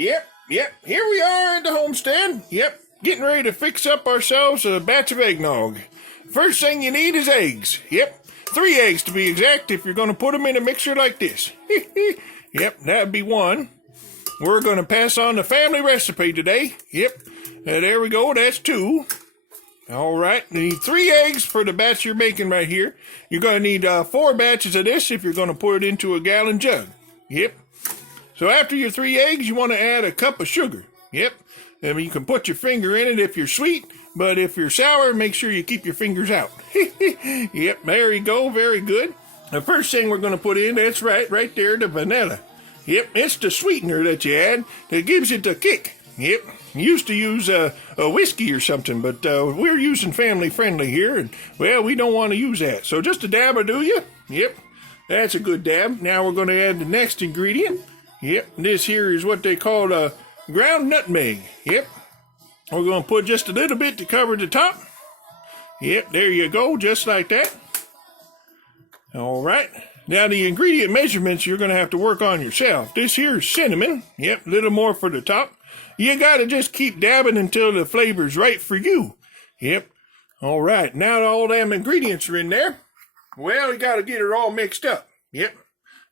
Yep. Here we are at the homestead. Yep, getting ready to fix up ourselves a batch of eggnog. First thing you need is eggs. Yep, 3 eggs to be exact if you're going to put them in a mixture like this. Yep, that'd be 1. We're going to pass on the family recipe today. Yep, there we go, that's 2. All right, you need 3 eggs for the batch you're making right here. You're going to need 4 batches of this if you're going to put it into a gallon jug. Yep. So after your 3 eggs, you want to add a cup of sugar. Yep. I mean, you can put your finger in it if you're sweet, but if you're sour, make sure you keep your fingers out. Yep, there you go. Very good. The first thing we're going to put in, that's right there, the vanilla. Yep, it's the sweetener that you add that gives it the kick. Yep. You used to use a whiskey or something, but we're using family friendly here, and well, we don't want to use that. So just a dab will do you. Yep, that's a good dab. Now we're going to add the next ingredient. Yep, this here is what they call ground nutmeg. Yep, we're going to put just a little bit to cover the top. Yep, there you go, just like that. All right. Now the ingredient measurements you're going to have to work on yourself. This here is cinnamon. Yep, a little more for the top. You got to just keep dabbing until the flavor's right for you. Yep. All right, now all them ingredients are in there. Well, you got to get it all mixed up. Yep.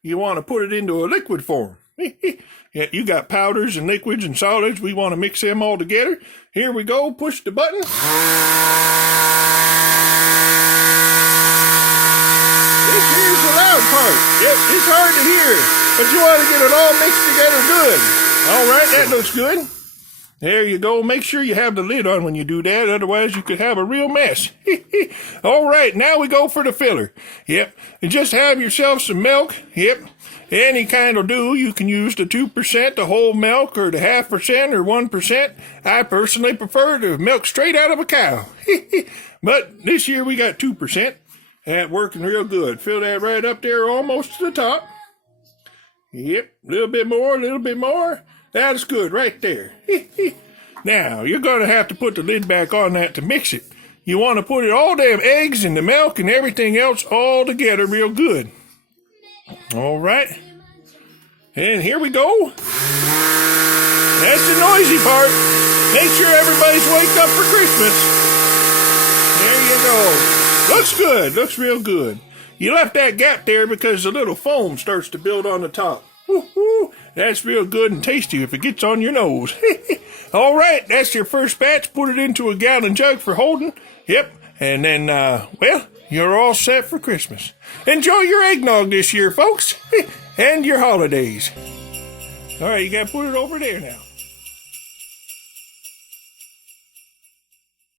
You want to put it into a liquid form. Yeah, you got powders and liquids and solids. We want to mix them all together. Here we go. Push the button. This here's the loud part. Yep, it's hard to hear, but you want to get it all mixed together good. All right, that looks good. There you go. Make sure you have the lid on when you do that, otherwise you could have a real mess. All right, now we go for the filler. Yep, and just have yourself some milk. Yep, any kind will do. You can use the 2%, the whole milk, or the 0.5% or 1%. I personally prefer the milk straight out of a cow. But this year we got 2%. That working real good. Fill that right up there almost to the top. Yep, a little bit more. That's good right there. Now, you're going to have to put the lid back on that to mix it. You want to put it all them eggs and the milk and everything else all together real good. All right. And here we go. That's the noisy part. Make sure everybody's waked up for Christmas. There you go. Looks good. Looks real good. You left that gap there because the little foam starts to build on the top. Woo-hoo. That's real good and tasty if it gets on your nose. All right, that's your first batch. Put it into a gallon jug for holding. Yep, and then, well, you're all set for Christmas. Enjoy your eggnog this year, folks, and your holidays. All right, you got to put it over there now.